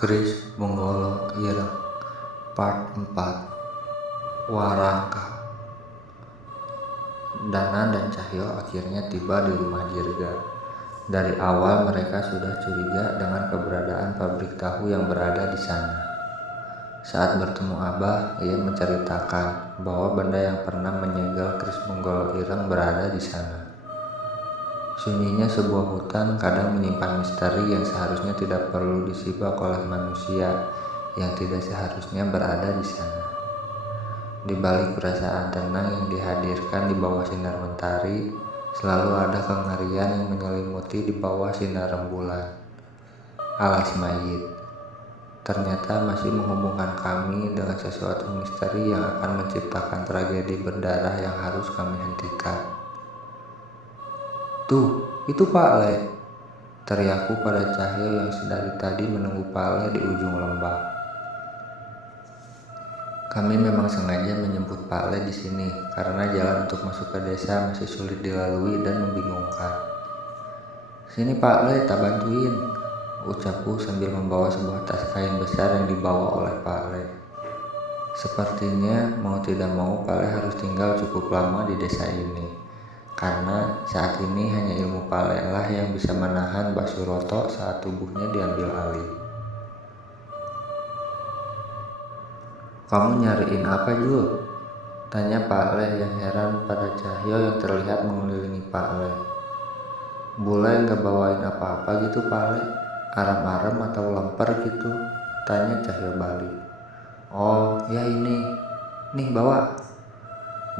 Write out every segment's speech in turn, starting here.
Kris Menggolo Ireng Part 4 Warangka. Dana dan Cahyo akhirnya tiba di rumah Dirga. Dari awal mereka sudah curiga dengan keberadaan pabrik tahu yang berada di sana. Saat bertemu Abah, ia menceritakan bahwa benda yang pernah menyegel Kris Menggolo Ireng berada di sana. Sunyinya sebuah hutan kadang menyimpan misteri yang seharusnya tidak perlu disimak oleh manusia yang tidak seharusnya berada di sana. Di balik perasaan tenang yang dihadirkan di bawah sinar mentari, selalu ada kengerian yang menyelimuti di bawah sinar rembulan. Alas mayit ternyata masih menghubungkan kami dengan sesuatu misteri yang akan menciptakan tragedi berdarah yang harus kami hentikan. "Tuh, itu Pak Le!" teriakku pada Cahyo yang sedari tadi menunggu Pak Le di ujung lembah. Kami memang sengaja menjemput Pak Le di sini karena jalan untuk masuk ke desa masih sulit dilalui dan membingungkan. "Sini Pak Le, tak bantuin," ucapku sambil membawa sebuah tas kain besar yang dibawa oleh Pak Le. Sepertinya mau tidak mau Pak Le harus tinggal cukup lama di desa ini. Karena saat ini hanya ilmu Pak Le lah yang bisa menahan Mbah Suroto saat tubuhnya diambil alih. "Kamu nyariin apa, Jul?" tanya Pak Le yang heran pada Cahyo yang terlihat mengelilingi Pak Le. "Bule nggak bawain apa-apa gitu Pak Le? Aram-aram atau lemper gitu?" tanya Cahyo balik. "Oh ya ini, nih bawa,"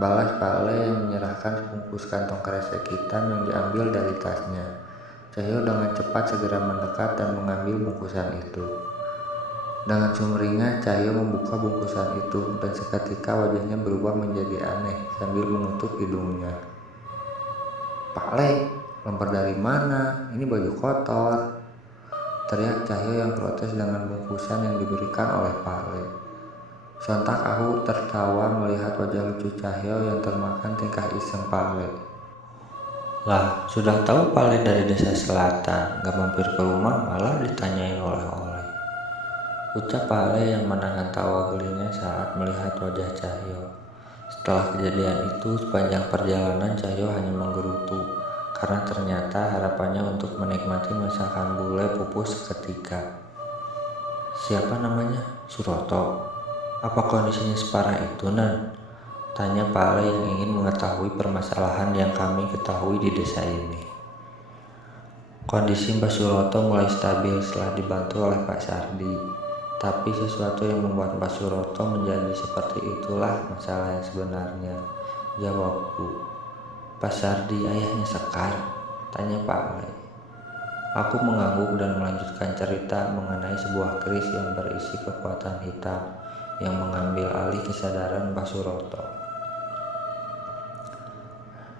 balas Pak Le yang menyerahkan sebungkus kantong kresek hitam yang diambil dari tasnya. Cahyo dengan cepat segera mendekat dan mengambil bungkusan itu. Dengan sumringah Cahyo membuka bungkusan itu dan seketika wajahnya berubah menjadi aneh sambil menutup hidungnya. "Pak Le, lemper dari mana? Ini baju kotor," teriak Cahyo yang protes dengan bungkusan yang diberikan oleh Pak Le. Sontak aku tertawa melihat wajah lucu Cahyo yang termakan tingkah iseng Pak Le. "Lah, sudah tahu Pak Le dari desa selatan, gak mampir ke rumah malah ditanyain oleh-oleh," ucap Pak Le yang menahan tawa gelinya saat melihat wajah Cahyo. Setelah kejadian itu, sepanjang perjalanan Cahyo hanya menggerutu, karena ternyata harapannya untuk menikmati masakan bule pupus seketika. "Siapa namanya? Suroto? Apa kondisinya separah itu, Nan?" tanya Pak Le yang ingin mengetahui permasalahan yang kami ketahui di desa ini. Kondisi Mbah Suroto mulai stabil setelah dibantu oleh Pak Sardi. Tapi sesuatu yang membuat Mbah Suroto menjadi seperti itulah masalah yang sebenarnya, jawabku. "Pak Sardi ayahnya Sekar?" tanya Pak Le. Aku mengangguk dan melanjutkan cerita mengenai sebuah keris yang berisi kekuatan hitam yang mengambil alih kesadaran Mbah Suroto.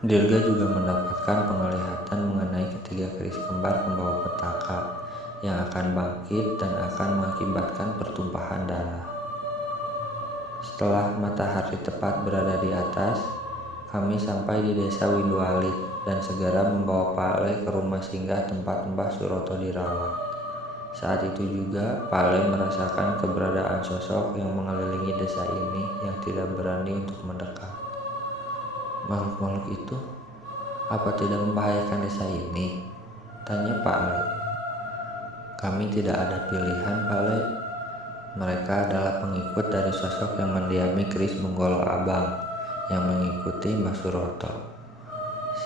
Dirga juga mendapatkan penglihatan mengenai ketiga keris kembar pembawa petaka yang akan bangkit dan akan mengakibatkan pertumpahan darah. Setelah matahari tepat berada di atas, kami sampai di desa Windualit dan segera membawa Pak Le ke rumah singgah tempat Mbah Suroto dirawat. Saat itu juga Pak Le merasakan keberadaan sosok yang mengelilingi desa ini yang tidak berani untuk mendekat. "Makhluk-makhluk itu apa tidak membahayakan desa ini?" tanya Pak Le. "Kami tidak ada pilihan Pak Le. Mereka adalah pengikut dari sosok yang mendiami Kris Menggolo Abang yang mengikuti Mbah Suroto.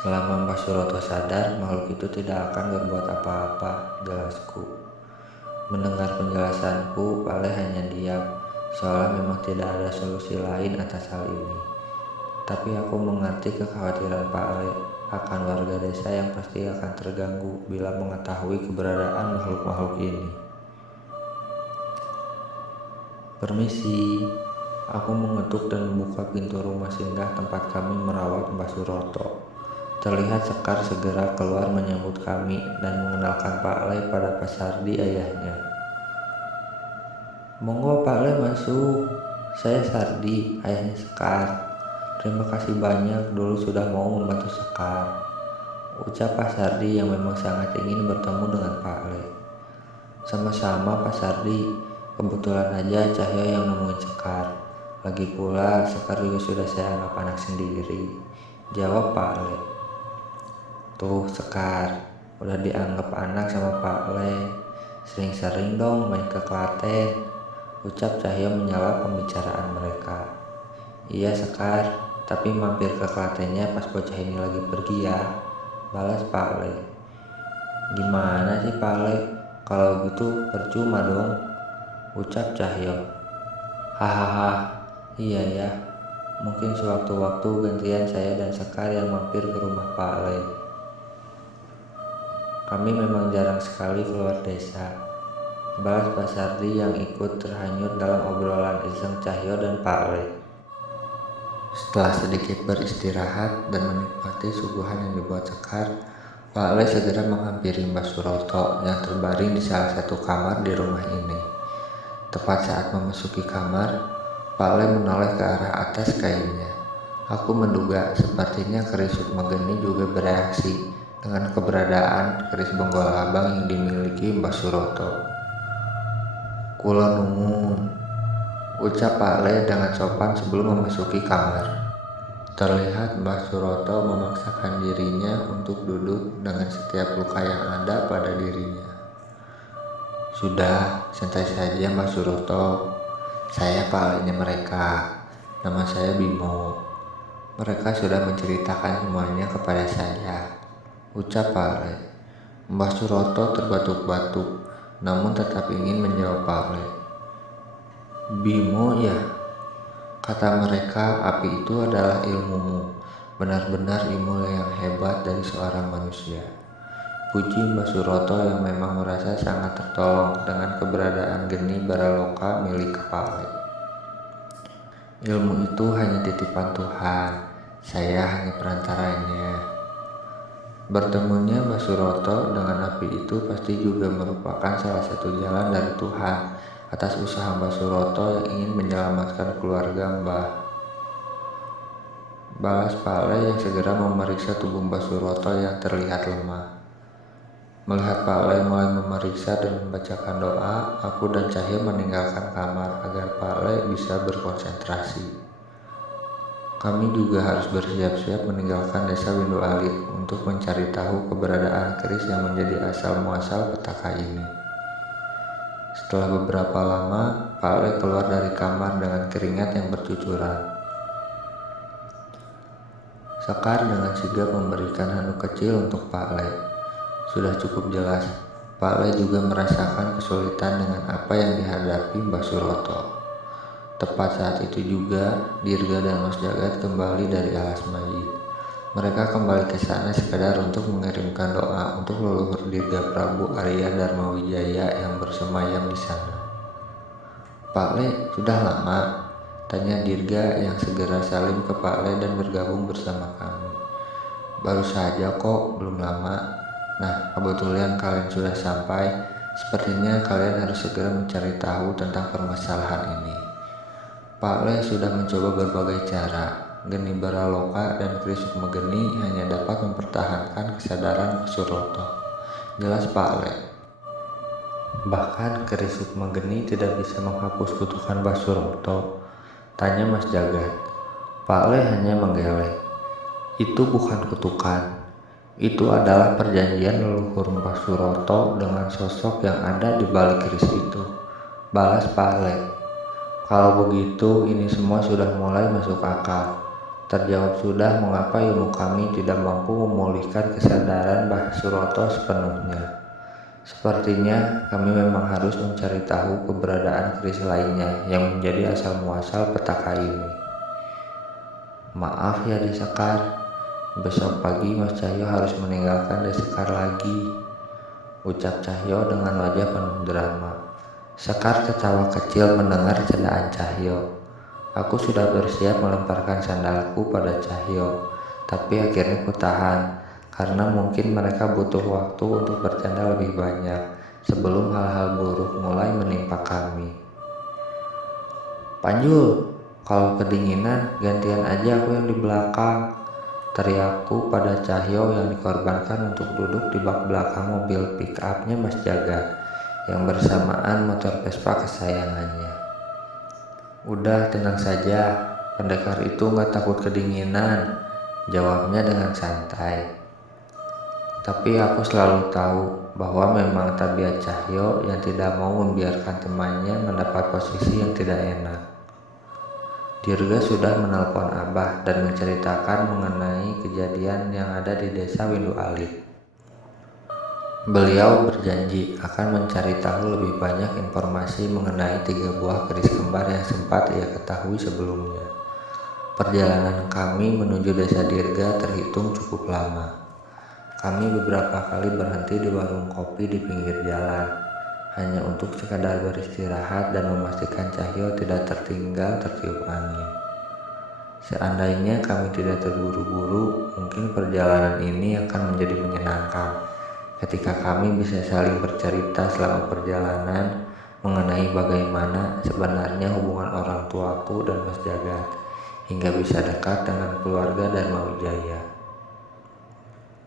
Selama Mbah Suroto sadar, makhluk itu tidak akan berbuat apa-apa," jelasku. Mendengar penjelasanku, Pak Le hanya diam, seolah memang tidak ada solusi lain atas hal ini. Tapi aku mengerti kekhawatiran Pak Le akan warga desa yang pasti akan terganggu bila mengetahui keberadaan makhluk-makhluk ini. "Permisi," aku mengetuk dan membuka pintu rumah singgah tempat kami merawat Mbah Suroto. Terlihat Sekar segera keluar menyambut kami dan mengenalkan Pak Le pada Pak Sardi ayahnya. "Monggo Pak Le masuk, saya Sardi, ayahnya Sekar. Terima kasih banyak dulu sudah mau membantu Sekar," ucap Pak Sardi yang memang sangat ingin bertemu dengan Pak Le. Sama-sama Pak Sardi, kebetulan aja Cahyo yang nemuin Sekar. Lagi pula Sekar juga sudah saya anggap anak sendiri, jawab Pak Le. Tuh Sekar, udah dianggap anak sama Pak Le. Sering-sering dong main ke Klaten, ucap Cahyo menyela pembicaraan mereka. Iya Sekar, tapi mampir ke Klatennya pas bocah ini lagi pergi ya, balas Pak Le. Gimana sih Pak Le? Kalau gitu percuma dong, ucap Cahyo. Hahaha, iya ya, mungkin sewaktu-waktu gantian saya dan Sekar yang mampir ke rumah Pak Le. Kami memang jarang sekali keluar desa, balas Pak Sardi yang ikut terhanyut dalam obrolan iseng Cahyo dan Pak Le. Setelah sedikit beristirahat dan menikmati suguhan yang dibuat Sekar, Pak Le segera menghampiri Mbak Suroto yang terbaring di salah satu kamar di rumah ini. Tepat saat memasuki kamar, Pak Le menoleh ke arah atas kainnya. Aku menduga sepertinya keris Sukma Geni juga bereaksi dengan keberadaan keris Bonggol Abang yang dimiliki Mbak Suroto. Kula nuwun, ucap Pak Le dengan sopan sebelum memasuki kamar. Terlihat Mbak Suroto memaksakan dirinya untuk duduk dengan setiap luka yang ada pada dirinya. Sudah, santai saja Mbak Suroto. Saya Pak Le-nya mereka. Nama saya Bimo. Mereka sudah menceritakan semuanya kepada saya, ucap Pak Le. Mbak Suroto terbatuk-batuk, namun tetap ingin menjawab Pak Le. Bimo ya? Kata mereka, api itu adalah ilmumu, benar-benar ilmu yang hebat dari seorang manusia. Puji Mbak Suroto yang memang merasa sangat tertolong dengan keberadaan geni baraloka milik Pak Le. Ilmu itu hanya titipan Tuhan, saya hanya perantaranya. Bertemunya Mbak Suroto dengan api itu pasti juga merupakan salah satu jalan dari Tuhan atas usaha Mbak Suroto yang ingin menyelamatkan keluarga Mbah. Balas Pak Le yang segera memeriksa tubuh Mbak Suroto yang terlihat lemah. Melihat Pak Le mulai memeriksa dan membacakan doa, aku dan Cahyo meninggalkan kamar agar Pak Le bisa berkonsentrasi. Kami juga harus bersiap-siap meninggalkan desa Windu Alit untuk mencari tahu keberadaan keris yang menjadi asal-muasal petaka ini. Setelah beberapa lama, Pak Le keluar dari kamar dengan keringat yang bercucuran. Sekar dengan sigap memberikan handuk kecil untuk Pak Le. Sudah cukup jelas, Pak Le juga merasakan kesulitan dengan apa yang dihadapi Mbak Suroto. Tepat saat itu juga, Dirga dan Mas Jagat kembali dari alas mayit. Mereka kembali ke sana sekadar untuk mengirimkan doa untuk leluhur Dirga Prabu Arya Dharma Wijaya yang bersemayam di sana. Pak Le, sudah lama? Tanya Dirga yang segera salim ke Pak Le dan bergabung bersama kami. Baru saja kok, belum lama. Nah, kebetulan kalian sudah sampai. Sepertinya kalian harus segera mencari tahu tentang permasalahan ini. Pak Le sudah mencoba berbagai cara. Geni baraloka dan keris Sukma Geni hanya dapat mempertahankan kesadaran Mbak Suroto, jelas Pak Le. Bahkan keris Sukma Geni tidak bisa menghapus kutukan Mbak Suroto, tanya Mas Jagat. Pak Le hanya menggeleng. Itu bukan kutukan, itu adalah perjanjian leluhur Mbak Suroto dengan sosok yang ada di balik keris itu, balas Pak Le. Kalau begitu, ini semua sudah mulai masuk akal. Terjawab sudah mengapa ilmu kami tidak mampu memulihkan kesadaran Mbah Suroto sepenuhnya. Sepertinya kami memang harus mencari tahu keberadaan keris lainnya yang menjadi asal-muasal petaka ini. Maaf ya Desa Sekar, besok pagi Mas Cahyo harus meninggalkan Desa Sekar lagi, ucap Cahyo dengan wajah penuh drama. Sekar tertawa kecil mendengar candaan Cahyo. Aku sudah bersiap melemparkan sandalku pada Cahyo, tapi akhirnya ku tahan, karena mungkin mereka butuh waktu untuk bercanda lebih banyak sebelum hal-hal buruk mulai menimpa kami. Panjul, kalau kedinginan gantian aja aku yang di belakang, teriakku pada Cahyo yang dikorbankan untuk duduk di bak belakang mobil pick upnya Mas Jagat yang bersamaan motor Vespa kesayangannya. "Udah, tenang saja, pendekar itu gak takut kedinginan," jawabnya dengan santai. Tapi aku selalu tahu bahwa memang tabiat Cahyo yang tidak mau membiarkan temannya mendapat posisi yang tidak enak. Dirga sudah menelpon Abah dan menceritakan mengenai kejadian yang ada di desa Windu Alit. Beliau berjanji akan mencari tahu lebih banyak informasi mengenai 3 buah keris kembar yang sempat ia ketahui sebelumnya. Perjalanan kami menuju desa Dirga terhitung cukup lama. Kami beberapa kali berhenti di warung kopi di pinggir jalan, hanya untuk sekadar beristirahat dan memastikan Cahyo tidak tertinggal tertiup angin. Seandainya kami tidak terburu-buru, mungkin perjalanan ini akan menjadi menyenangkan ketika kami bisa saling bercerita selama perjalanan mengenai bagaimana sebenarnya hubungan orang tuaku dan Mas Jagat hingga bisa dekat dengan keluarga Dharma Wijaya.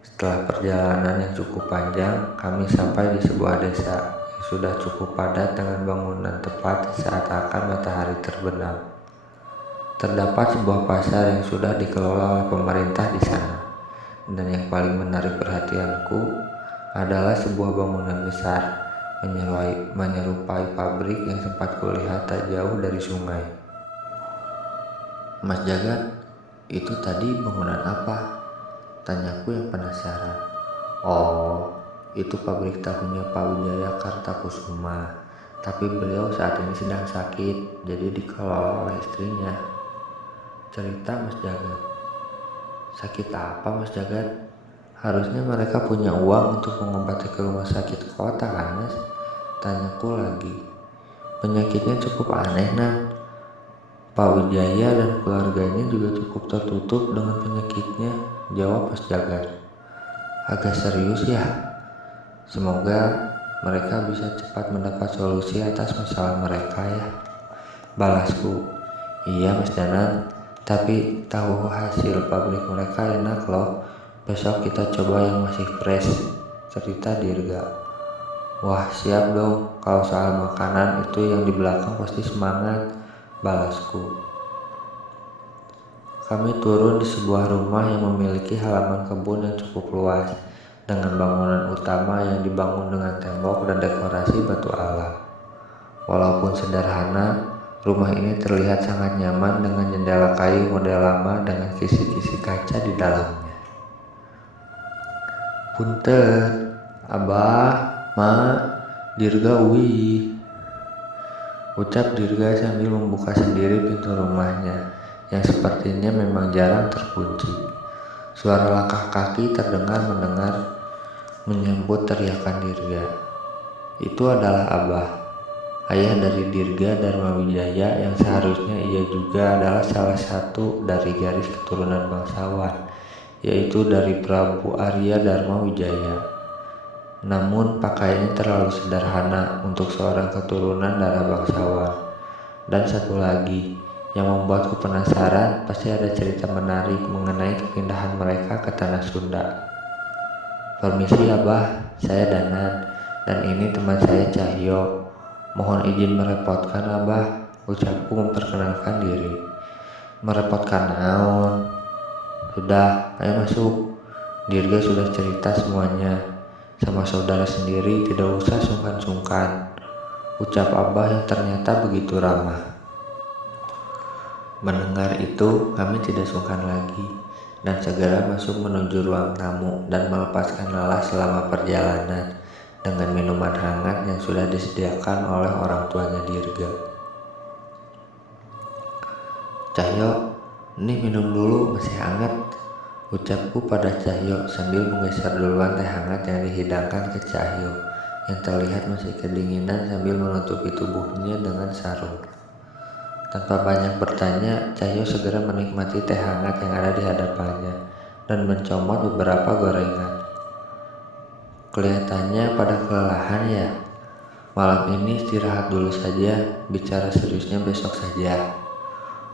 Setelah perjalanan yang cukup panjang, kami sampai di sebuah desa yang sudah cukup padat dengan bangunan tepat saat akan matahari terbenam. Terdapat sebuah pasar yang sudah dikelola oleh pemerintah di sana, dan yang paling menarik perhatianku adalah sebuah bangunan besar menyerupai pabrik yang sempat kulihat tak jauh dari sungai. "Mas Jagat, itu tadi bangunan apa?" tanyaku yang penasaran. "Oh, itu pabrik tahunya Pak Wijaya Kartakusuma, tapi beliau saat ini sedang sakit, jadi dikelola oleh istrinya," cerita Mas Jagat. "Sakit apa Mas Jagat? Harusnya mereka punya uang untuk mengobati ke rumah sakit kota kan Mas?" tanyaku lagi. "Penyakitnya cukup aneh Nan. Pak Wijaya dan keluarganya juga cukup tertutup dengan penyakitnya," jawab Mas Jagat. "Agak serius ya? Semoga mereka bisa cepat mendapat solusi atas masalah mereka ya," balasku. "Iya Mas Danan, tapi tahu hasil pabrik mereka enak loh. Besok kita coba yang masih fresh," cerita Dirga. "Wah, siap dong, kalau soal makanan itu yang di belakang pasti semangat," balasku. Kami turun di sebuah rumah yang memiliki halaman kebun yang cukup luas, dengan bangunan utama yang dibangun dengan tembok dan dekorasi batu alam. Walaupun sederhana, rumah ini terlihat sangat nyaman dengan jendela kayu model lama dengan kisi-kisi kaca di dalamnya. "Punten, Abah, Mak, Dirga wih," ucap Dirga sambil membuka sendiri pintu rumahnya yang sepertinya memang jarang terkunci. Suara langkah kaki terdengar menyambut teriakan Dirga. Itu adalah Abah, ayah dari Dirga Dharma Wijaya yang seharusnya ia juga adalah salah satu dari garis keturunan bangsawan, yaitu dari Prabu Arya Dharma Wijaya. Namun pakaiannya terlalu sederhana untuk seorang keturunan darah bangsawan. Dan satu lagi yang membuatku penasaran, pasti ada cerita menarik mengenai kepindahan mereka ke tanah Sunda. "Permisi Abah, saya Danan, dan ini teman saya Cahyo. Mohon izin merepotkan Abah," ucapku memperkenalkan diri. "Merepotkan naon? Sudah, ayo masuk. Dirga sudah cerita semuanya. Sama saudara sendiri tidak usah sungkan-sungkan," ucap Abah yang ternyata begitu ramah. Mendengar itu, kami tidak sungkan lagi dan segera masuk menuju ruang tamu dan melepaskan lelah selama perjalanan dengan minuman hangat yang sudah disediakan oleh orang tuanya Dirga. "Cahyo, ini minum dulu, masih hangat," ucapku pada Cahyo sambil menggeser duluan teh hangat yang dihidangkan ke Cahyo yang terlihat masih kedinginan sambil menutupi tubuhnya dengan sarung. Tanpa banyak bertanya, Cahyo segera menikmati teh hangat yang ada di hadapannya dan mencomot beberapa gorengan. "Kelihatannya pada kelelahan ya. Malam ini istirahat dulu saja, bicara seriusnya besok saja,"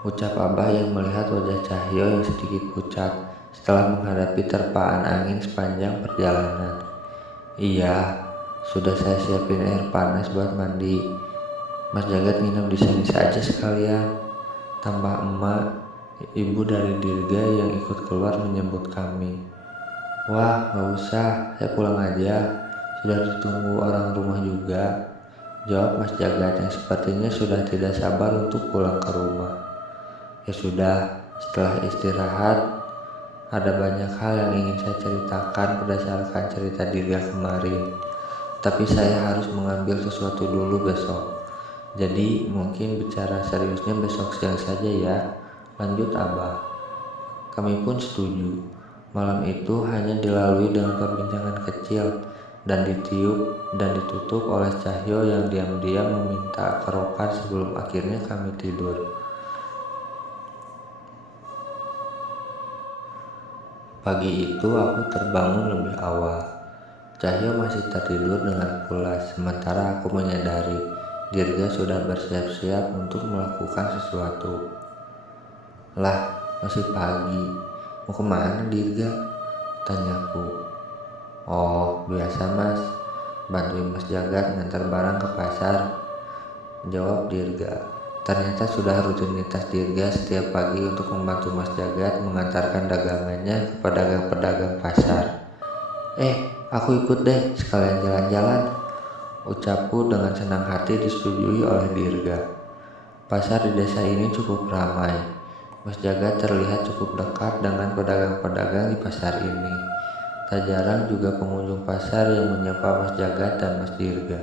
ucap Abah yang melihat wajah Cahyo yang sedikit pucat setelah menghadapi terpaan angin sepanjang perjalanan. "Iya, Sudah saya siapin air panas buat mandi. Mas Jagat nginep di sini saja sekalian. Tambah emak, ibu dari Dirga yang ikut keluar menyambut kami. Wah, gak usah, saya pulang aja. Sudah ditunggu orang rumah juga, jawab Mas Jagat yang sepertinya sudah tidak sabar untuk pulang ke rumah. Ya sudah, setelah istirahat, ada banyak hal yang ingin saya ceritakan berdasarkan cerita Dirga kemarin. Tapi saya harus mengambil sesuatu dulu besok. Jadi mungkin bicara seriusnya besok siang saja ya, lanjut Abah. Kami pun setuju. Malam itu hanya dilalui dengan perbincangan kecil dan ditiup dan ditutup oleh Cahyo yang diam-diam meminta kerokan sebelum akhirnya kami tidur. Pagi itu aku terbangun lebih awal. Cahyo masih tertidur dengan pulas, sementara aku menyadari Dirga sudah bersiap-siap untuk melakukan sesuatu. Lah, masih pagi. Mau kemana Dirga? Tanyaku. Oh, biasa mas, bantuin Mas Jagat ngantar barang ke pasar, jawab Dirga. Ternyata sudah rutinitas Dirga setiap pagi untuk membantu Mas Jagat mengantarkan dagangannya ke pedagang-pedagang pasar. Aku ikut deh, sekalian jalan-jalan, ucapku dengan senang hati disetujui oleh Dirga. Pasar di desa ini cukup ramai. Mas Jagat terlihat cukup dekat dengan pedagang-pedagang di pasar ini. Tak jarang juga pengunjung pasar yang menyapa Mas Jagat dan Mas Dirga.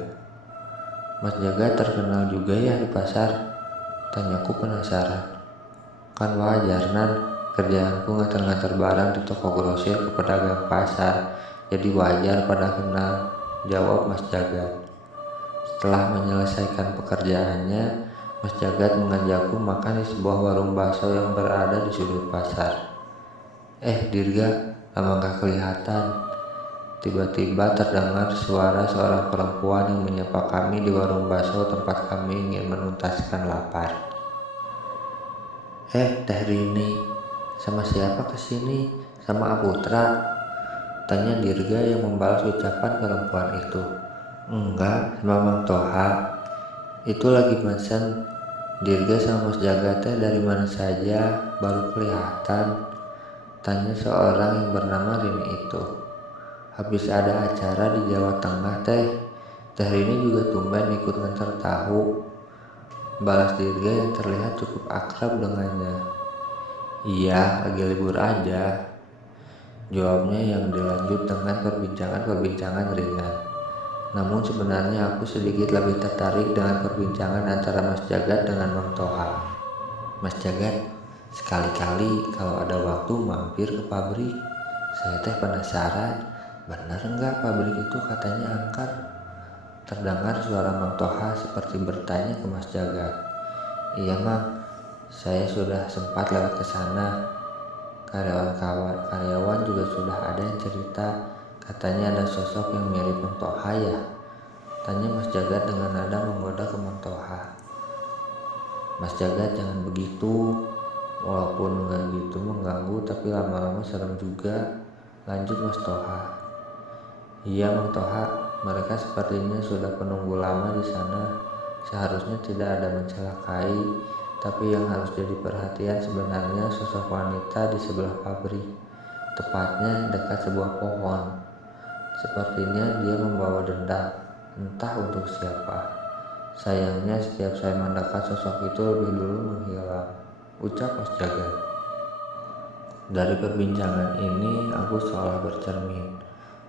Mas Jagat terkenal juga ya di pasar, tanyaku penasaran. Kan wajar Nan, kerjaanku ngantar-ngantar barang di toko grosir ke pedagang pasar, jadi wajar pada kenal, jawab Mas Jagat. Setelah menyelesaikan pekerjaannya, Mas Jagat mengajakku makan di sebuah warung bakso yang berada di sudut pasar. Dirga, lama gak kelihatan. Tiba-tiba terdengar suara seorang perempuan yang menyapa kami di warung bakso tempat kami ingin menuntaskan lapar. Teh Rini, sama siapa kesini? Sama Aputra? Tanya Dirga yang membalas ucapan perempuan itu. Enggak, sama Mang Toha. Itu lagi mesen. Dirga sama Mas Jagat teh dari mana saja, baru kelihatan, tanya seorang yang bernama Rini itu. Habis ada acara di Jawa Tengah teh Rini juga tumben ikut ngantar tahu, balas Dirga yang terlihat cukup akrab dengannya. Iya, lagi libur aja, jawabnya yang dilanjut dengan perbincangan ringan. Namun sebenarnya aku sedikit lebih tertarik dengan perbincangan antara Mas Jagat dengan Mang Toha. Mas Jagat, sekali-kali kalau ada waktu mampir ke pabrik. Saya teh penasaran, benar enggak pabrik itu katanya angker? Terdengar suara Mang Toha seperti bertanya ke Mas Jagat. Iya Mang, saya sudah sempat lewat ke sana. Karyawan juga sudah ada yang cerita, katanya ada sosok yang mirip Mang Toha ya? Tanya Mas Jagat dengan nada menggoda ke Mang Toha. Mas Jagat jangan begitu, walaupun enggak gitu mengganggu tapi lama-lama serem juga, lanjut Mas Toha. Iya Mang Toha, mereka sepertinya sudah penunggu lama di sana. Seharusnya tidak ada mencelakai, tapi yang harus jadi perhatian sebenarnya sosok wanita di sebelah pabrik, tepatnya dekat sebuah pohon. Sepertinya dia membawa dendam, entah untuk siapa. Sayangnya setiap saya mendekat sosok itu lebih dulu menghilang, ucap Mas Jagat. Dari perbincangan ini aku seolah bercermin.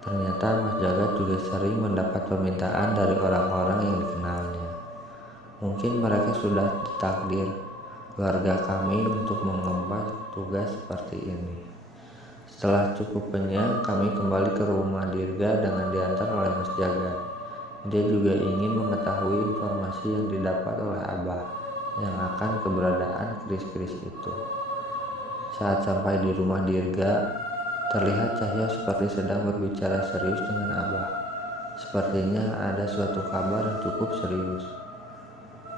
Ternyata Mas Jagat juga sering mendapat permintaan dari orang-orang yang dikenalnya. Mungkin mereka sudah ditakdir keluarga kami untuk mengemban tugas seperti ini. Setelah cukup kenyang, kami kembali ke rumah Dirga dengan diantar oleh Mas Jagat. Dia juga ingin mengetahui informasi yang didapat oleh Abah yang akan keberadaan keris-keris itu. Saat sampai di rumah Dirga, terlihat Cahyo seperti sedang berbicara serius dengan Abah. Sepertinya ada suatu kabar yang cukup serius.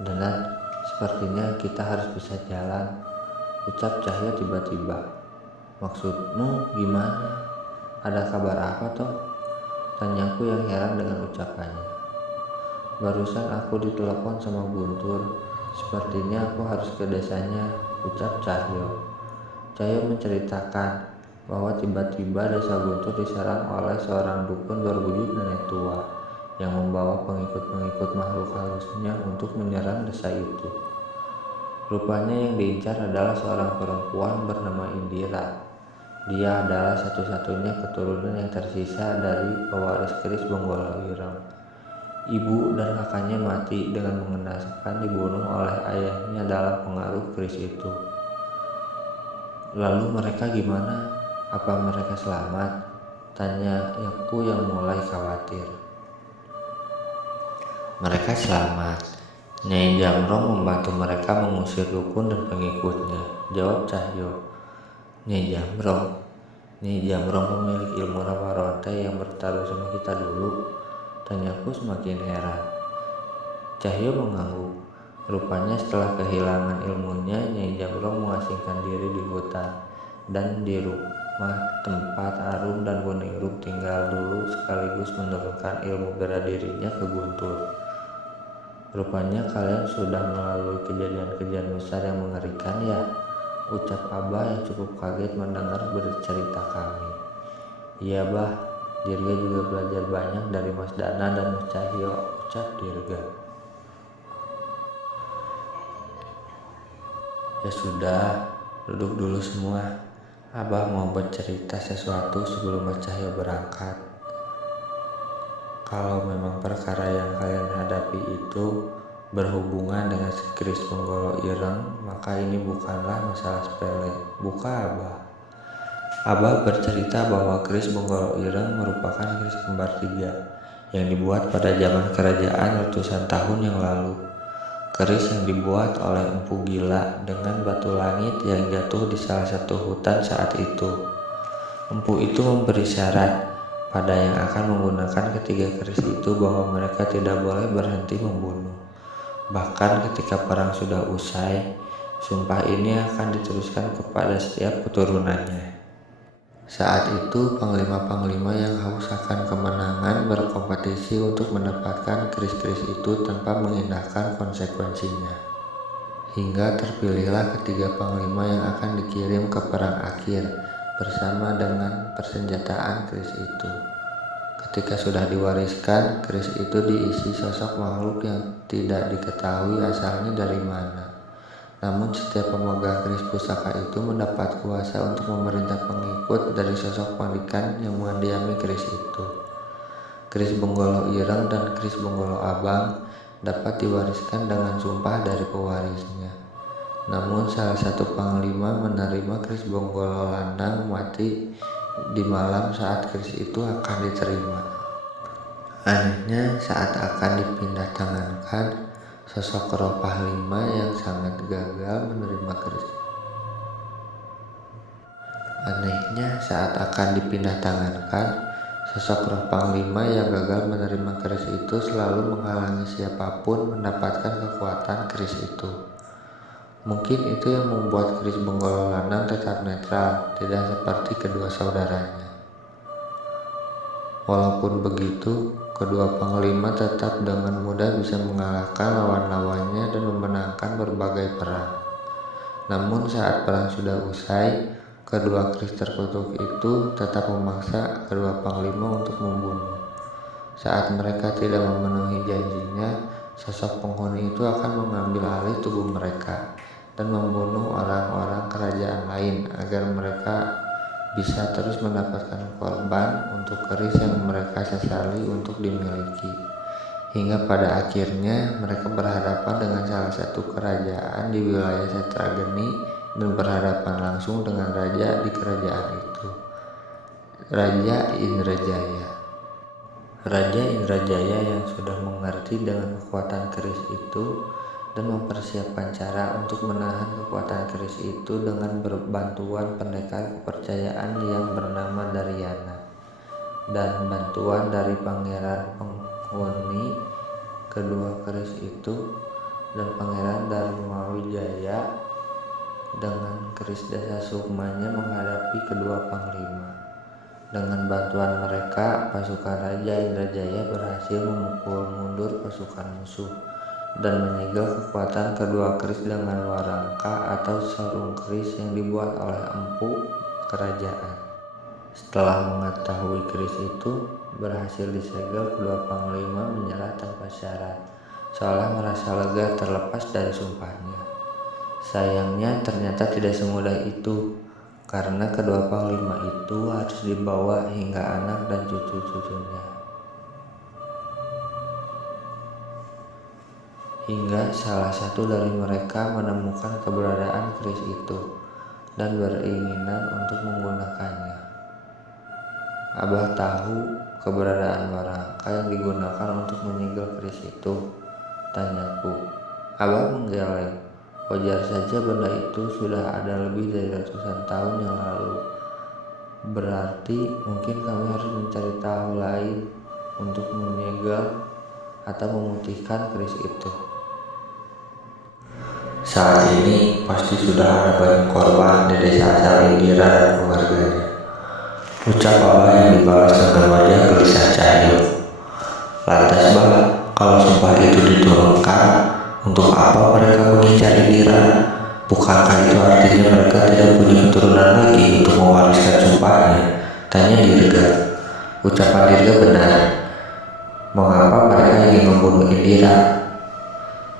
Dan sepertinya kita harus bisa jalan, ucap Cahyo tiba-tiba. Maksudmu gimana? Ada kabar apa toh? tanyaku yang heran dengan ucapannya. Barusan aku ditelepon sama Guntur, sepertinya aku harus ke desanya, ucap Cahyo. Cahyo menceritakan bahwa tiba-tiba desa Guntur diserang oleh seorang dukun berwujud nenek tua yang membawa pengikut-pengikut makhluk halusnya untuk menyerang desa itu. Rupanya yang diincar adalah seorang perempuan bernama Indira. Dia adalah satu-satunya keturunan yang tersisa dari pewaris keris Bonggolo Ireng. Ibu dan kakaknya mati dengan mengenaskan dibunuh oleh ayahnya dalam pengaruh keris itu. Lalu mereka gimana? Apa mereka selamat? Tanya aku yang mulai khawatir. Mereka selamat. Nyai Jamrong membantu mereka mengusir dukun dan pengikutnya, jawab Cahyo. Nyai Jamrong pemilik ilmu rawa-ronte yang bertaruh sama kita dulu, tanyaku semakin heran. Cahyo mengangguk. Rupanya setelah kehilangan ilmunya, Nyai Jamrong mengasingkan diri di hutan dan di rumah tempat Arum dan Kuningrum tinggal dulu sekaligus menurunkan ilmu bela dirinya ke Guntur. Rupanya kalian sudah melalui kejadian-kejadian besar yang mengerikan ya, ucap Abah yang cukup kaget mendengar bercerita kami. Iya bah, Dirga juga belajar banyak dari Mas Dana dan Mas Cahyo, ucap Dirga. Ya sudah, duduk dulu semua. Abah mau bercerita sesuatu sebelum Mas Cahyo berangkat. Kalau memang perkara yang kalian hadapi itu berhubungan dengan keris Bonggolo Ireng, maka ini bukanlah masalah sepele. Buka Abah. Abah bercerita bahwa keris Bonggolo Ireng merupakan keris kembar tiga yang dibuat pada zaman kerajaan ratusan tahun yang lalu. Keris yang dibuat oleh Empu Gila dengan batu langit yang jatuh di salah satu hutan saat itu. Empu itu memberi syarat pada yang akan menggunakan ketiga keris itu bahwa mereka tidak boleh berhenti membunuh. Bahkan ketika perang sudah usai, sumpah ini akan diteruskan kepada setiap keturunannya. Saat itu panglima-panglima yang haus akan kemenangan berkompetisi untuk mendapatkan keris-keris itu tanpa mengindahkan konsekuensinya. Hingga terpilihlah ketiga panglima yang akan dikirim ke perang akhir bersama dengan persenjataan keris itu. Ketika sudah diwariskan, keris itu diisi sosok makhluk yang tidak diketahui asalnya dari mana. Namun setiap pemegang keris pusaka itu mendapat kuasa untuk memerintah pengikut dari sosok pandikan yang mendiami keris itu. Keris Bonggolo Ireng dan keris Bonggolo Abang dapat diwariskan dengan sumpah dari pewarisnya. Namun salah satu panglima menerima keris Bonggolo Landang mati di malam saat keris itu akan diterima. Anehnya saat akan dipindah tangankan, sosok roh panglima yang sangat gagal menerima keris. Sosok roh panglima yang gagal menerima keris itu selalu menghalangi siapapun mendapatkan kekuatan keris itu. Mungkin itu yang membuat keris Bonggolo Landang tetap netral, tidak seperti kedua saudaranya. Walaupun begitu, kedua panglima tetap dengan mudah bisa mengalahkan lawan-lawannya dan memenangkan berbagai perang. Namun saat perang sudah usai, kedua keris terkutuk itu tetap memaksa kedua panglima untuk membunuh. Saat mereka tidak memenuhi janjinya, sosok penghuni itu akan mengambil alih tubuh mereka dan membunuh orang-orang kerajaan lain agar mereka bisa terus mendapatkan korban untuk keris yang mereka sesali untuk dimiliki. Hingga pada akhirnya mereka berhadapan dengan salah satu kerajaan di wilayah Setrageni dan berhadapan langsung dengan raja di kerajaan itu, Raja Indrajaya. Raja Indrajaya yang sudah mengerti dengan kekuatan keris itu dan mempersiapkan cara untuk menahan kekuatan keris itu dengan berbantuan pendekar kepercayaan yang bernama Daryana dan bantuan dari pangeran penghuni kedua keris itu dan pangeran Darmawijaya dengan keris dasa sukmanya menghadapi kedua panglima. Dengan bantuan mereka, pasukan Raja Indrajaya berhasil memukul mundur pasukan musuh dan menyegel kekuatan kedua keris dengan warangka atau sarung keris yang dibuat oleh empu kerajaan. Setelah mengetahui keris itu berhasil disegel, kedua panglima menyerah tanpa syarat, seolah merasa lega terlepas dari sumpahnya. Sayangnya ternyata tidak semudah itu, karena kedua panglima itu harus dibawa hingga anak dan cucu-cucunya. Hingga salah satu dari mereka menemukan keberadaan keris itu dan beringinan untuk menggunakannya. Abah tahu keberadaan warangka yang digunakan untuk menyegel keris itu, tanyaku. Abah menggeleng. Wajar saja, benda itu sudah ada lebih dari ratusan tahun yang lalu. Berarti mungkin kami harus mencari tahu lain untuk menyegel atau memutihkan keris itu. Saat ini pasti sudah ada banyak korban di desa asal Indira dan keluarganya, ucap Abah yang dibalas dengan wajah gelisah Cahyo. Lantas Bah, kalau sumpah itu diturunkan, untuk apa mereka mengincar Indira? Bukankah itu artinya mereka tidak punya keturunan lagi untuk mewariskan sumpahnya? Tanya Dirga. Ucapan Dirga benar. Mengapa mereka ingin membunuh Indira?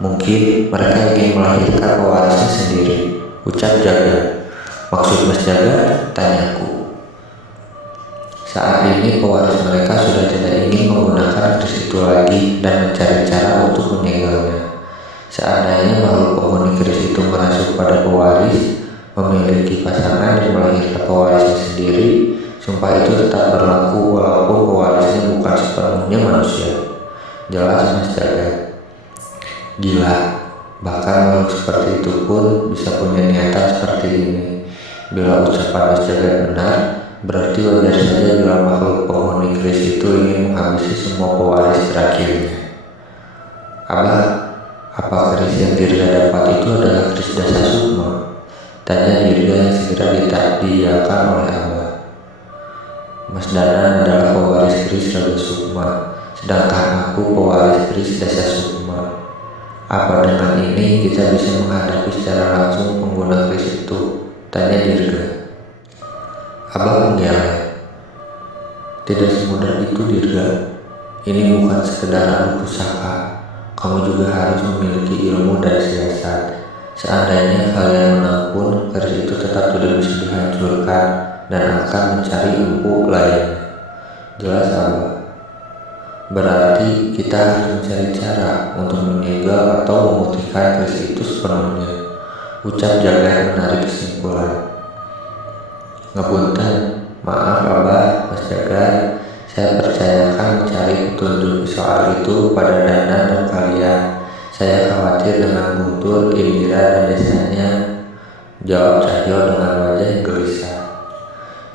Mungkin mereka ingin melahirkan pewarisnya sendiri, ucap Jaga. Maksud Mas Jaga? Tanyaku. Saat ini pewaris mereka sudah tidak ingin menggunakan keris itu lagi dan mencari cara untuk menyegelnya. Seandainya makhluk penghuni keris itu merasuk pada pewaris, memiliki pasangan dan melahirkan pewarisnya sendiri, sumpah itu tetap berlaku walaupun pewarisnya bukan sepenuhnya manusia. Jelas Mas Jaga. Gila, bahkan makhluk seperti itu pun bisa punya niatan seperti ini. Bila ucapan Mas Jaga benar, berarti wajar saja bila makhluk penghuni keris itu ingin menghabisi semua pewaris terakhirnya. Abah, apa keris yang Dirga dapat itu adalah keris Dasa Sukma? Tanya Dirga yang segera diiyakan oleh Abah. Mas Danan adalah pewaris keris Raga Sukma, sedangkan aku pewaris keris Dasa Sukma. Apa dengan ini kita bisa menghadapi secara langsung pengguna keris itu? Tanya Dirga. Abah menggeleng. Tidak semudah itu Dirga. Ini bukan sekedar adu pusaka. Kamu juga harus memiliki ilmu dan siasat. Seandainya kalian menang pun, keris itu tetap tidak bisa dihancurkan dan akan mencari empu lainnya. Jelas Abah. Berarti kita harus mencari cara untuk menyegel atau memutihkan keris itu sepenuhnya, ucap Jaga yang menarik kesimpulan. Ngapunten, maaf Abah, Mas Jaga. Saya percayakan mencari petunjuk soal itu pada Danan dan kalian. Saya khawatir dengan Guntur, Indira dan desanya, jawab Cahyo dengan wajah yang gelisah.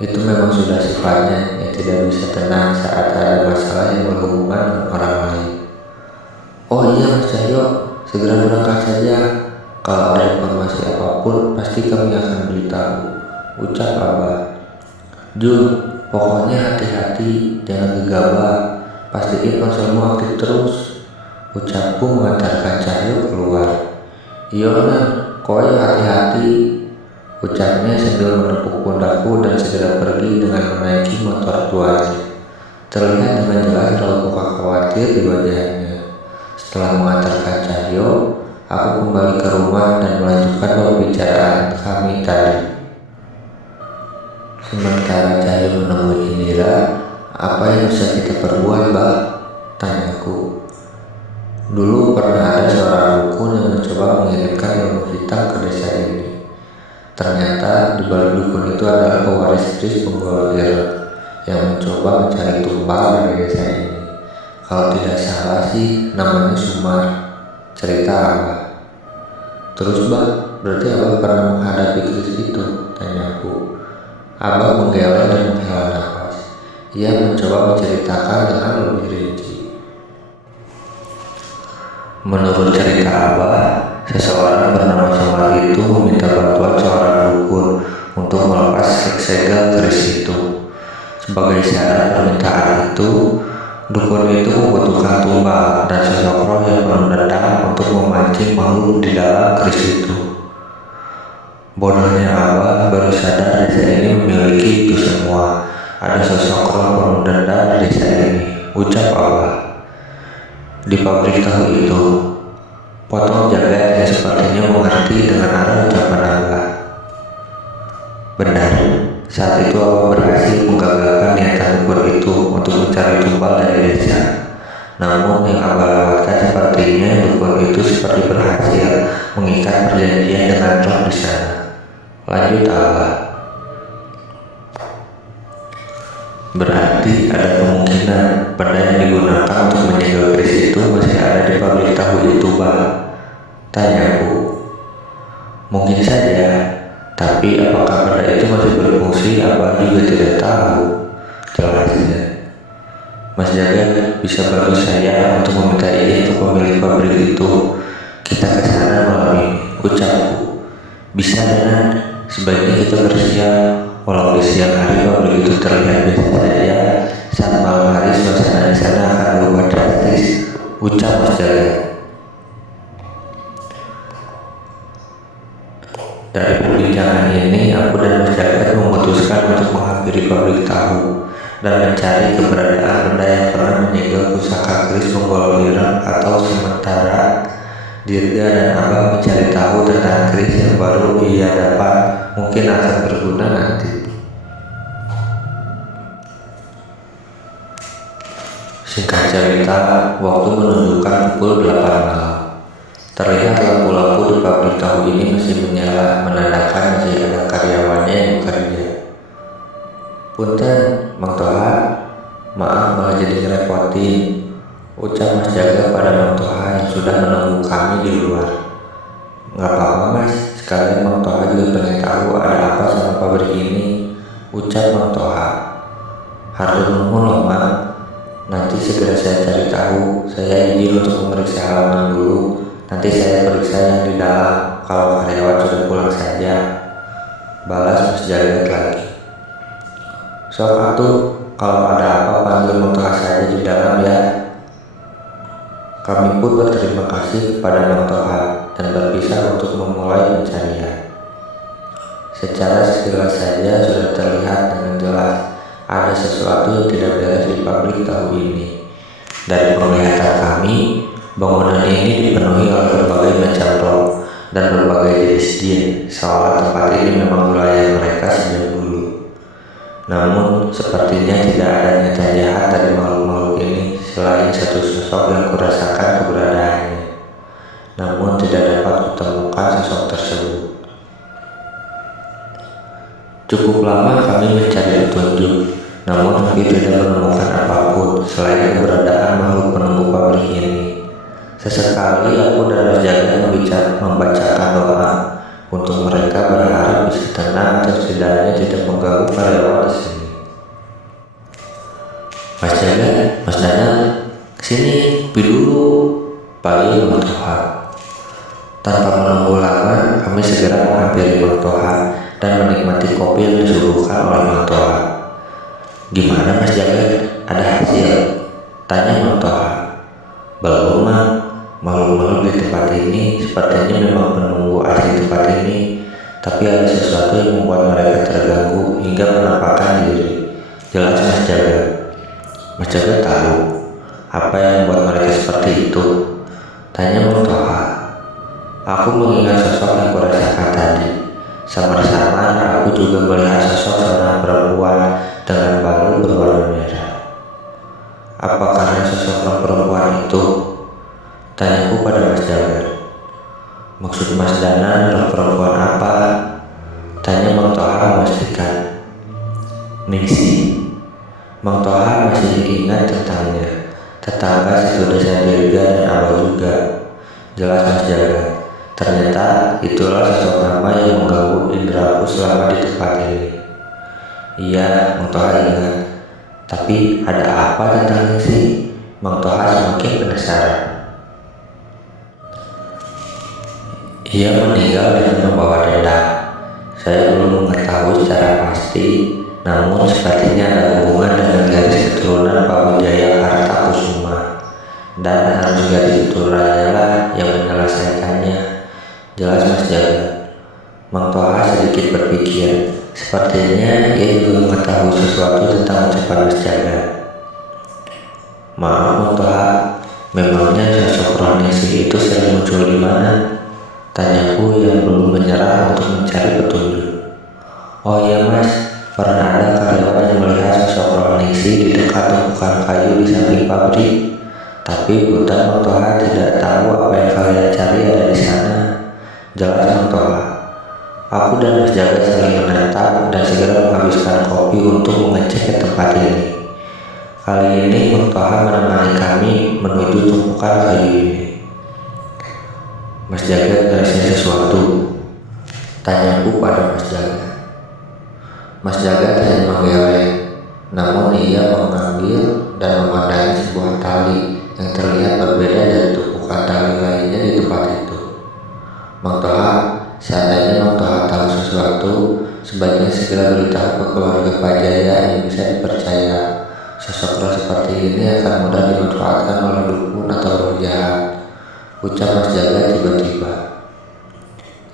Itu memang sudah sifatnya yang tidak bisa tenang saat ada masalah yang berhubungan dengan orang lain. Oh iya Mas Cahyo, segera berangkat saja. Kalau ada informasi apapun pasti kami akan beritahu, ucap Abah. Jul, pokoknya hati-hati, jangan gegabah, pastiin ponselmu aktif terus, ucapku mengantarkan Cahyo keluar. Iya Nan, kowe hati-hati, ucapnya sambil menepuk pundakku dan segera pergi dengan menaiki motor tuanya. Terlihat dengan jelas raut muka khawatir di wajahnya. Setelah mengantarkan Cahyo, aku kembali ke rumah dan melanjutkan pembicaraan kami tadi. Sementara Cahyo menemui Indira, apa yang bisa kita perbuat, Mbak? Tanyaku. Dulu pernah ada seorang dukun yang mencoba mengirimkan ilmu hitam ke desa ini. Ternyata di balik dukun itu adalah pewaris keris Penggologir yang mencoba mencari tumbal dari desa ini. Kalau tidak salah sih namanya Sumar, cerita Abah. Terus Mbak, berarti Abah pernah menghadapi keris itu? Tanyaku. Abah menggeleng dan menghela nafas. Ia mencoba menceritakan dengan lebih rinci. Menurut cerita Abah, seseorang bernama Sumar itu meminta bantuan seorang dukun untuk melepas segel keris itu. Sebagai syarat permintaan itu, dukun itu membutuhkan tumbal dan sosok roh yang penuh dendam untuk memancing makhluk di dalam keris itu. Bodohnya Abah baru sadar desa ini memiliki itu semua. Ada sosok roh penuh dendam di desa ini, ucap Abah. Di pabrik tahu itu, potong jagat yang sepertinya mengerti dengan arah ucapan Abah. Benar, saat itu Abah berhasil menggagalkan niatan dukun itu untuk mencari tumbal dari desa. Namun yang Abah lewatkan sepertinya dukun itu seperti berhasil mengikat perjanjian dengan roh di sana. Lanjut Abah. Berarti ada kemungkinan benda yang digunakan untuk menyegel keris itu masih ada di pabrik tahu itu, Bah? Tanyaku. Mungkin saja, tapi apakah benda itu masih berfungsi, Abah juga tidak tahu. Jelasnya, Mas Jagat bisa bantu saya untuk meminta izin ke pemilik pabrik itu. Kita ke sana malam ini, ucapku. Bisa dan sebaiknya kita bersiap. Walau di siang hari pabrik itu terlihat biasa saja, saat malam hari suasana di sana akan berubah drastis, ucap Mas Jagat. Dari perbincangan ini, aku dan Mas Jagat memutuskan untuk menghampiri pabrik tahu dan mencari keberadaan benda yang pernah menyegel pusaka keris Penggolo Ireng, atau sementara Dirga dan Abah mencari tahu tentang keris yang baru ia dapat, mungkin akan berguna nanti. Singkat cerita, waktu menunjukkan pukul 8 malam. Terlihat lampu-lampu di pabrik tahu ini masih menyala, menandakan masih ada karyawannya yang bekerja. Punten, Mang Toha, maaf malah jadi ngerepotin, ucap Mas Jaga pada Mang Toha yang sudah menunggu kami di luar. Nggak apa-apa Mas, sekalian Mang Toha juga pengen tahu ada apa sama pabrik ini, ucap Mang Toha. Hatur nuhun loh Mang, nanti segera saya cari tahu. Saya izin untuk memeriksa halaman dulu. Nanti saya periksa yang di dalam, kalau karyawan sudah pulang saja, balas Mas Jagat lagi. Sok atuh, kalau ada apa panggil Mang Toha saja di dalam ya. Kami pun berterima kasih kepada Mang Toha dan berpisah untuk memulai pencarian. Secara sekilas saja sudah terlihat dengan jelas ada sesuatu yang tidak beres di pabrik tahu ini. Dari penglihatan kami, bangunan ini dipenuhi oleh berbagai macam roh dan berbagai jenis jin, seolah tempat ini memang wilayah mereka sejak dulu. Namun, sepertinya tidak ada niatan jahat dari makhluk-makhluk ini selain satu sosok yang kurasakan keberadaannya. Namun tidak dapat kutemukan sosok tersebut. Cukup lama kami mencari petunjuk, namun kami tidak menemukan apapun selain keberadaan makhluk penunggu pabrik ini. Sesekali aku dan Mas Jagat membacakan doa untuk mereka, berharap bisa tenang atau setidaknya tidak mengganggu karyawan di sini. Mas Jagat, Mas Danang, kesini, pi dulu, panggil Mang Toha. Tanpa menunggu lama, kami segera menghampiri Mang Toha dan menikmati kopi yang disuguhkan oleh Mang Toha. Gimana Mas Jagat, ada hasil? Tanya Mang Toha. Belum Mang, makhluk-makhluk di tempat ini sepertinya memang penunggu asli tempat ini, tapi ada sesuatu yang membuat mereka terganggu hingga menampakkan diri, jelas Mas Jagat. Mas Jagat tahu apa yang membuat mereka seperti itu? Tanya Mang Toha. Aku mengingat sosok yang kurasakan tadi. Samar-samar aku juga melihat sosok seorang perempuan dengan balon berwarna merah. Apa karena sosok perempuan itu? Tanyaku pada Mas Jagat. Maksud Mas Danan roh perempuan apa? Tanya Mang Toha memastikan. Ningsi. Mang Toha masih ingat tentangnya. Tetangga satu desa Dirga dan Abah juga. Jelas Mas Jagat. Ternyata itulah sosok nama yang mengganggu indraku selama di tempat ini. Iya, Mang Toha ingat. Tapi ada apa tentangnya sih? Mang Toha semakin penasaran. Ia meninggal dengan membawa dendam. Saya belum mengetahui secara pasti, namun sepertinya ada hubungan dengan garis keturunan Prabu Jaya Kartakusuma, dan harus garis keturunannya lah yang menyelesaikannya. Jelas Mas Jagat. Mang Toha sedikit berpikir. Sepertinya ia juga mengetahui sesuatu tentang ucapan Mas Jagat. Maaf Mang Toha, memangnya sosok roh Ningsih itu sering muncul di mana? Tanyaku yang belum menyerah untuk mencari petunjuk. Oh iya Mas, pernah ada karyawan yang melihat sosok roh Ningsih di dekat tumpukan kayu di samping pabrik. Tapi bukan Mang Toha tidak tahu apa yang kalian cari ada di sana. Jelas Mang Toha. Aku dan Mas Jagat saling menatap dan segera menghabiskan kopi untuk mengecek ke tempat ini. Kali ini Mang Toha menemani kami menuju tumpukan kayu ini. Mas Jagat beresin sesuatu, tanyaku pada Mas Jagat. Mas Jagat hanya menggeleng, namun ia mengambil dan memandangi sebuah tali yang terlihat berbeda dari tumpukan tali lainnya di tempat itu. Mang Toha, seandainya Mang Toha tahu sesuatu, sebaiknya segera beritahu ke keluarga Pak Jaya yang bisa dipercaya. Sosok roh seperti ini akan mudah dimanfaatkan oleh dukun atau roh jahat, ucap Mas Jagat tiba-tiba.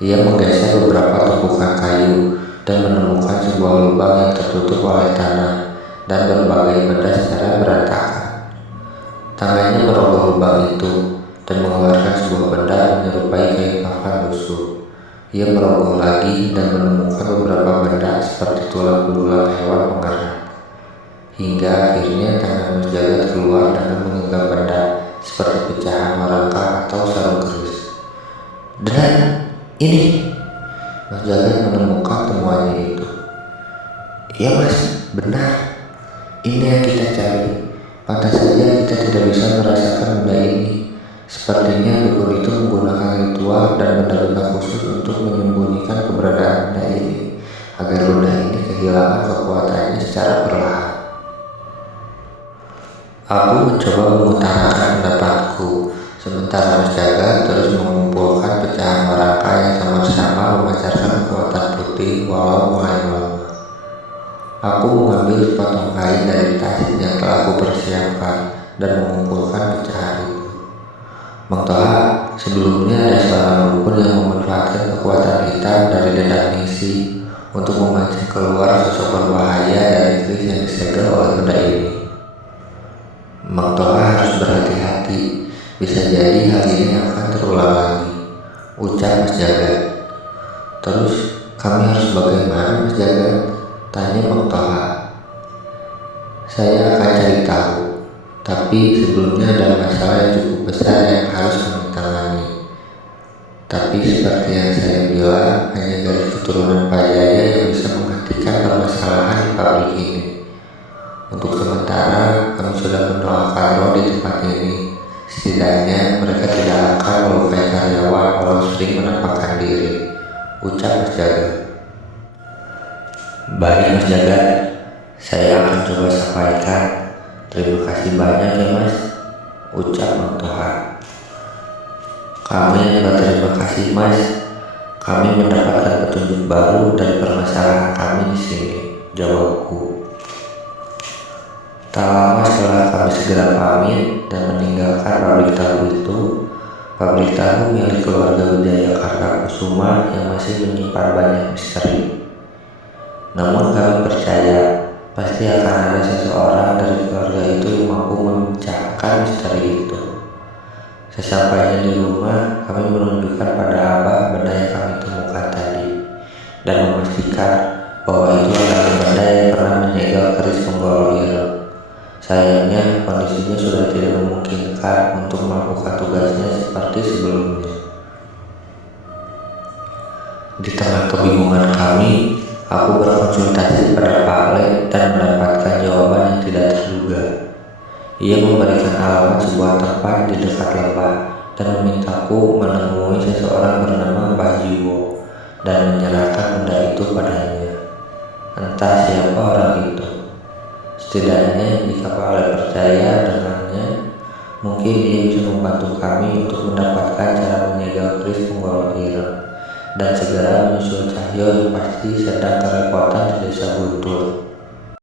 Ia menggeser beberapa tumpukan kayu dan menemukan sebuah lubang yang tertutup oleh tanah dan berbagai benda secara berantakan. Tangannya merogoh lubang itu dan mengeluarkan sebuah benda menyerupai kain kafan busuk. Ia merogoh lagi dan menemukan beberapa benda seperti tulang belulang hewan pengerat. Hingga akhirnya tangan Mas Jagat keluar dengan menggenggam benda seperti pecahan warangka atau sarung keris. Dan ini, Mas Jagat menemukan temuannya itu. Ya Mas, benar. Ini yang kita cari. Pantas saja kita tidak bisa merasakan benda ini. Sepertinya dukun itu menggunakan ritual dan benda-benda khusus untuk menyembunyikan keberadaan benda ini, agar benda ini kehilangan kekuatannya secara perlahan. Aku mencoba mengutarakan pendapatku, sementara Mas Jagat terus mengumpulkan pecahan warangka yang sama-sama memancarkan kekuatan putih walau mulai lama. Aku mengambil sepotong kain dari tas yang telah aku persiapkan dan mengumpulkan pecahan itu. Mang Toha, sebelumnya ada seorang dukun yang memanfaatkan kekuatan hitam dari dendam Ningsih untuk memancing keluar sosok berbahaya dari keris yang disegel oleh benda ini. Mang Toha harus berhati-hati, bisa jadi hal ini akan terulang lagi, ucap Mas Jagat. Terus kami harus bagaimana Mas Jagat? Tanya Mang Toha. Saya akan cari tahu, tapi sebelumnya ada masalah yang cukup besar yang harus kami tangani. Tapi seperti yang saya bilang, hanya garis keturunan Pak Jaya yang bisa menghentikan permasalahan di pabrik ini. Untuk sementara, kami sudah mendoakan roh di tempat ini. Setidaknya mereka tidak akan melukai karyawan walau sering menampakkan diri, ucap Mas Jagat. Baik Mas Jagat, saya akan coba sampaikan. Terima kasih banyak ya Mas, ucap Mang Toha. Kami juga terima kasih Mas. Kami mendapatkan petunjuk baru dari permasalahan kami di sini, jawabku. Tak lama setelah kami segera pamit dan meninggalkan pabrik tahu itu, pabrik tahu milik keluarga Wijaya Kartakusuma yang masih menyimpan banyak misteri. Namun kami percaya pasti akan ada seseorang dari keluarga itu yang mampu memecahkan misteri itu. Sesampainya di rumah, kami menunjukkan pada Abah benda yang kami temukan tadi dan memastikan bahwa itu adalah benda yang pernah menyegel keris penggolong ireng. Sayangnya kondisinya sudah tidak memungkinkan untuk melakukan tugasnya seperti sebelumnya. Di tengah kebingungan kami, aku berkonsultasi pada Pak Le dan mendapatkan jawaban yang tidak terduga. Ia memberikan alamat sebuah tempat di dekat lembah dan memintaku menemui seseorang bernama Mbah Jiwo dan menyerahkan benda itu padanya. Entah siapa orang itu. Setidaknya jika Pak Le percaya dengannya, mungkin ia bisa membantu kami untuk mendapatkan cara menyegel keris penggolong ireng dan segera menyusul Cahyo yang pasti sedang kerepotan di desa Guntur.